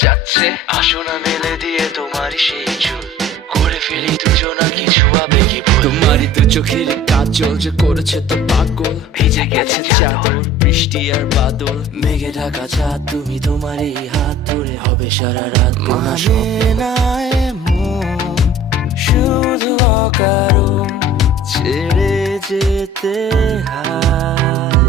যাচ্ছে আসো না মেলে দিয়ে তোমারই সেই চুল করে ফেলি দুজনা কিছু আবেগী ভুল। তোমারই তো চোখের কাজল যে করেছে তো পাগল, ভিজে গেছে চাদর বৃষ্টি আর বাদল, মেঘে ঢাকা চাঁদ তুমি তোমারই হাত ধরে হবে সারা রাত গোনা স্বপ্ন। শুধু অকারণ ছেড়ে যেতে হয়।